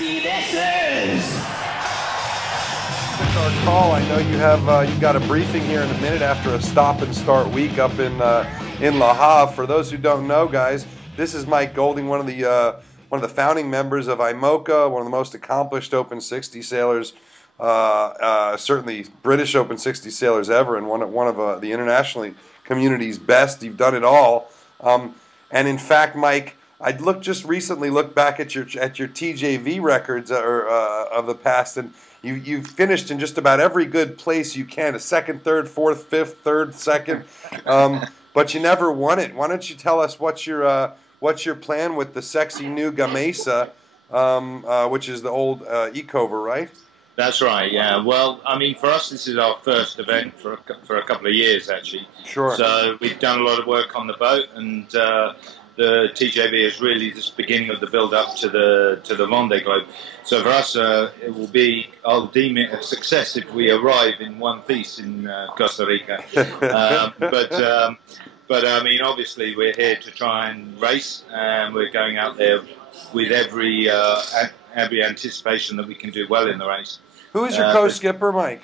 Our call. I know you have you got a briefing here in a minute after a stop and start week up in La Havre. For those who don't know, guys, this is Mike Golding, one of the founding members of IMOCA, one of the most accomplished Open 60 sailors, certainly British Open 60 sailors ever, and one of the international community's best. You've done it all, and in fact, Mike, I just recently looked back at your TJV records of the past, and you've finished in just about every good place you can, a second, third, fourth, fifth, third, second, but you never won it. Why don't you tell us what's your plan with the sexy new Gamesa, which is the old Ecover, right? That's right, yeah. Well, I mean, for us, this is our first event for a couple of years, actually. Sure. So we've done a lot of work on the boat, and the TJV is really just beginning of the build-up to the Vendee Globe. So for us, it will be, I'll deem it a success if we arrive in one piece in Costa Rica. But I mean, obviously, we're here to try and race, and we're going out there with every anticipation that we can do well in the race. Who is your co-skipper, Mike?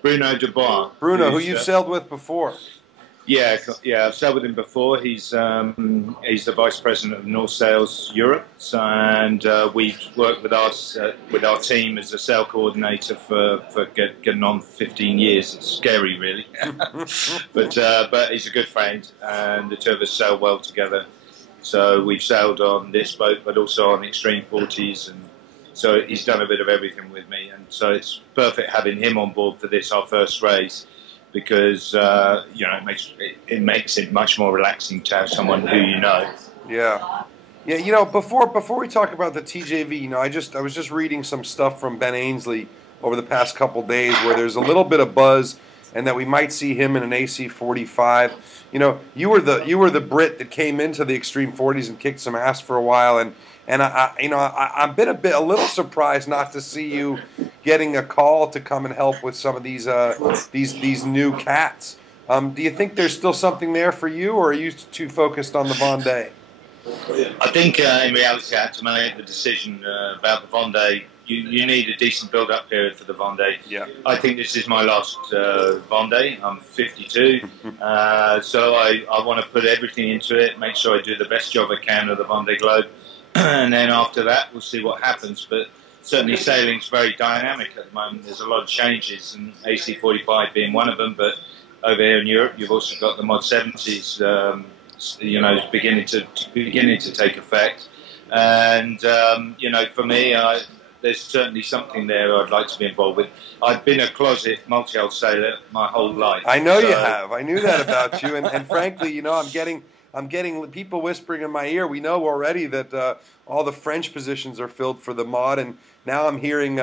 Bruno Dubois. Bruno, who you've sailed with before. Yeah, I've sailed with him before. He's the vice president of North Sales Europe, and we've worked with our team as a sail coordinator for getting on for 15 years. It's scary, really, but he's a good friend, and the two of us sail well together. So we've sailed on this boat, but also on the Extreme 40s, and so he's done a bit of everything with me, and so it's perfect having him on board for this, our first race. Because you know, it makes it much more relaxing to have someone who you know. Yeah, yeah. You know, before we talk about the TJV, you know, I was just reading some stuff from Ben Ainsley over the past couple days where there's a little bit of buzz, and that we might see him in an AC-45. You know, you were the Brit that came into the Extreme 40s and kicked some ass for a while, and I've been a little surprised not to see you getting a call to come and help with some of these new cats. Do you think there's still something there for you, or are you too focused on the Vendee? I think in reality I had to make the decision about the Vendee. You need a decent build-up period for the Vendee. Yeah. I think this is my last Vendee. I'm 52, so I want to put everything into it, make sure I do the best job I can of the Vendee Globe. And then after that, we'll see what happens. But certainly sailing's very dynamic at the moment. There's a lot of changes, and AC-45 being one of them. But over here in Europe, you've also got the Mod 70s, you know, beginning to take effect. And you know, for me, there's certainly something there I'd like to be involved with. I've been a closet multi-hull sailor my whole life. I know you have. I knew that about you. And frankly, you know, I'm getting people whispering in my ear. We know already that all the French positions are filled for the mod, and now I'm hearing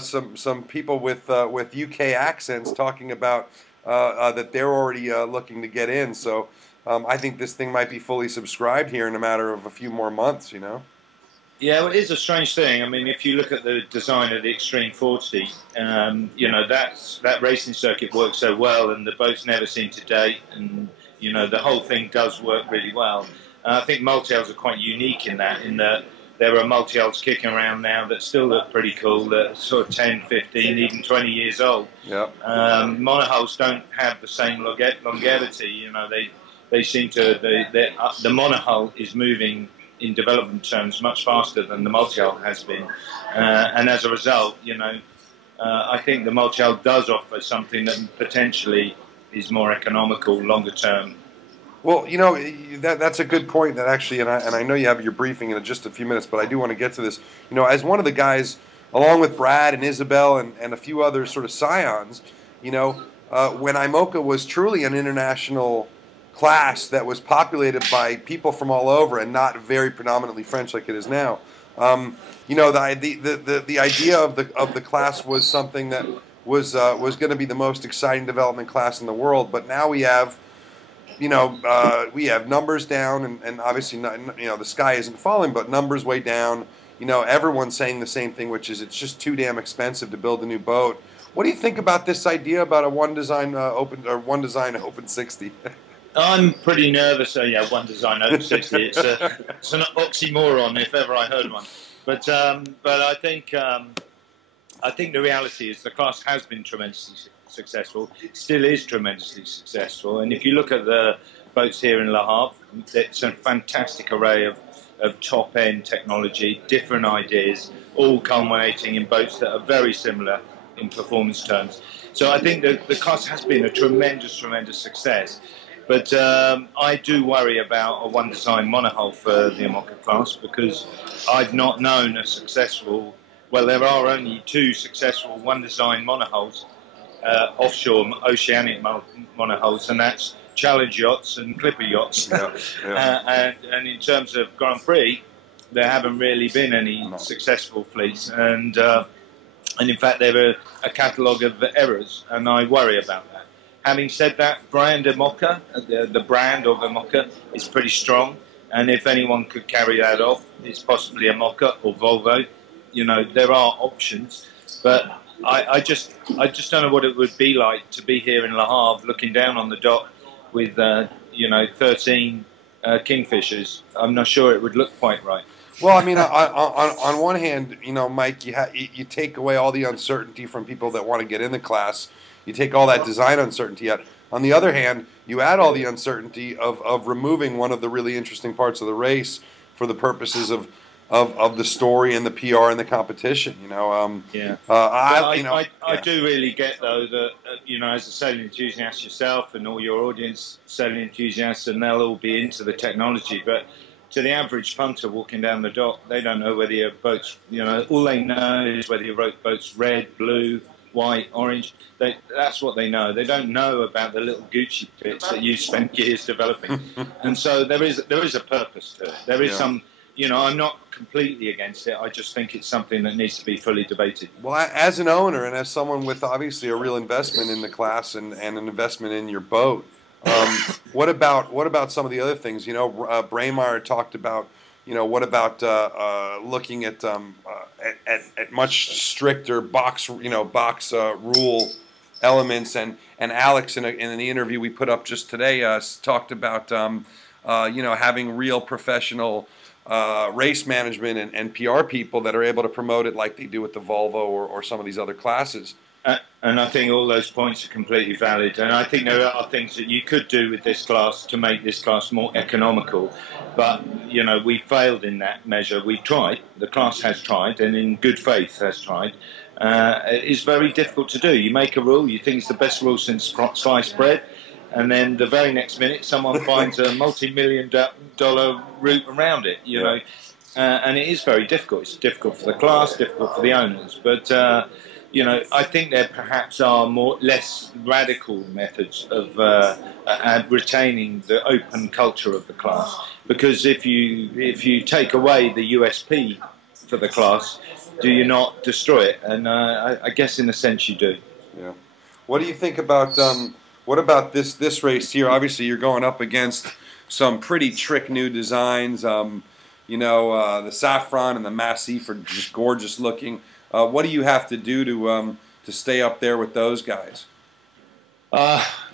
some people with UK accents talking about that they're already looking to get in. So I think this thing might be fully subscribed here in a matter of a few more months. You know. Yeah, well, it is a strange thing. I mean, if you look at the design of the Extreme 40, you know, that racing circuit works so well, and the boats never seem to date, and you know, the whole thing does work really well. And I think multi-hulls are quite unique in that there are multi-hulls kicking around now that still look pretty cool, that are sort of 10, 15, even 20 years old. Yep. Monohulls don't have the same longevity. You know, they seem to, the monohull is moving in development terms much faster than the multi-hull has been. And as a result, you know, I think the multi-hull does offer something that potentially is more economical, longer term. Well, you know, that's a good point. That actually, and I know you have your briefing in just a few minutes, but I do want to get to this. You know, as one of the guys, along with Brad and Isabel and a few other sort of scions, you know, when IMOCA was truly an international class that was populated by people from all over and not very predominantly French like it is now. You know, the idea of the class was something that was going to be the most exciting development class in the world, but now we have, you know, we have numbers down, and obviously not, you know, the sky isn't falling, but numbers way down. You know, everyone's saying the same thing, which is it's just too damn expensive to build a new boat. What do you think about this idea about a one design open 60? I'm pretty nervous. Yeah, one design open 60. It's an oxymoron if ever I heard one. But I think the reality is the class has been tremendously successful, still is tremendously successful. And if you look at the boats here in Le Havre, it's a fantastic array of top-end technology, different ideas, all culminating in boats that are very similar in performance terms. So I think that the class has been a tremendous success. But I do worry about a one design monohull for the IMOCA class, because I've not known a successful, well, there are only 2 successful one design monohulls, offshore oceanic monohulls, and that's Challenge yachts and Clipper yachts. And in terms of Grand Prix, there haven't really been any successful fleets, and in fact they're a catalogue of errors, and I worry about that. Having said that, brand IMOCA, the brand of IMOCA is pretty strong, and if anyone could carry that off, it's possibly IMOCA or Volvo. You know, there are options, but I just don't know what it would be like to be here in Le Havre, looking down on the dock with 13 Kingfishers. I'm not sure it would look quite right. Well, I mean, on one hand, you know, Mike, you take away all the uncertainty from people that want to get in the class. You take all that design uncertainty out. On the other hand, you add all the uncertainty of removing one of the really interesting parts of the race for the purposes of the story and the PR and the competition. You know, I do really get, though, that you know, as a sailing enthusiast yourself and all your audience sailing enthusiasts, and they'll all be into the technology, but to the average punter walking down the dock, they don't know whether your boat's, you know, all they know is whether your boat's red, blue, white, orange. That's what they know. They don't know about the little Gucci bits that you spent years developing. And so there is a purpose to it. There is some, you know, I'm not completely against it. I just think it's something that needs to be fully debated. Well, as an owner and as someone with obviously a real investment in the class and an investment in your boat, what about some of the other things? You know, Braemar talked about, you know, what about looking at much stricter box rule elements, and Alex in the interview we put up just today talked about you know, having real professional race management and PR people that are able to promote it like they do with the Volvo or some of these other classes. And I think all those points are completely valid. And I think there are things that you could do with this class to make this class more economical. But, you know, we failed in that measure. We've tried. The class has tried, and in good faith has tried. It's very difficult to do. You make a rule, you think it's the best rule since sliced bread, and then the very next minute someone finds a multi-million-dollar route around it, you know. And it is very difficult. It's difficult for the class, difficult for the owners. But you know, I think there perhaps are less radical methods of retaining the open culture of the class. Because if you take away the USP for the class, do you not destroy it? And I guess in a sense you do. Yeah. What do you think about what about this race here? Obviously, you're going up against some pretty trick new designs. You know, the Saffron and the Massif are just gorgeous looking. What do you have to do to stay up there with those guys?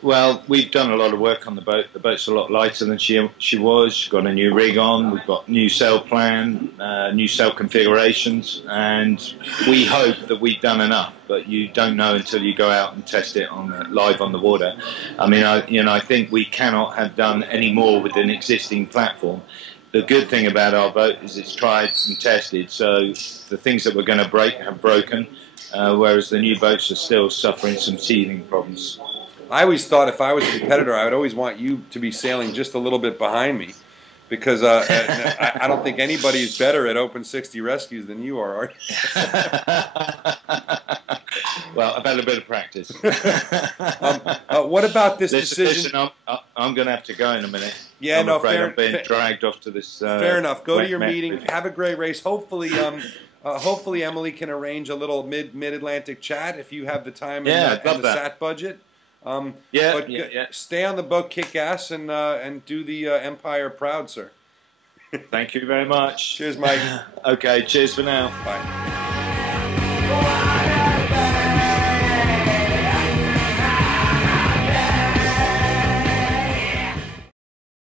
Well, we've done a lot of work on the boat. The boat's a lot lighter than she was. She's got a new rig on. We've got new sail plan, new sail configurations, and we hope that we've done enough. But you don't know until you go out and test it live on the water. I mean, I think we cannot have done any more with an existing platform. The good thing about our boat is it's tried and tested, so the things that were going to break have broken, whereas the new boats are still suffering some teething problems. I always thought if I was a competitor, I would always want you to be sailing just a little bit behind me, because I don't think anybody is better at open 60 rescues than you are you? Well, I've had a bit of practice. What about this decision? Listen, I'm going to have to go in a minute. Yeah, I'm afraid I'm being dragged off to this. Fair enough. Go to your meeting. Have a great race. Hopefully, hopefully Emily can arrange a little mid-Atlantic chat if you have the time and the SAT budget. Stay on the boat, kick ass, and do the Empire proud, sir. Thank you very much. Cheers, Mike. Okay, cheers for now. Bye.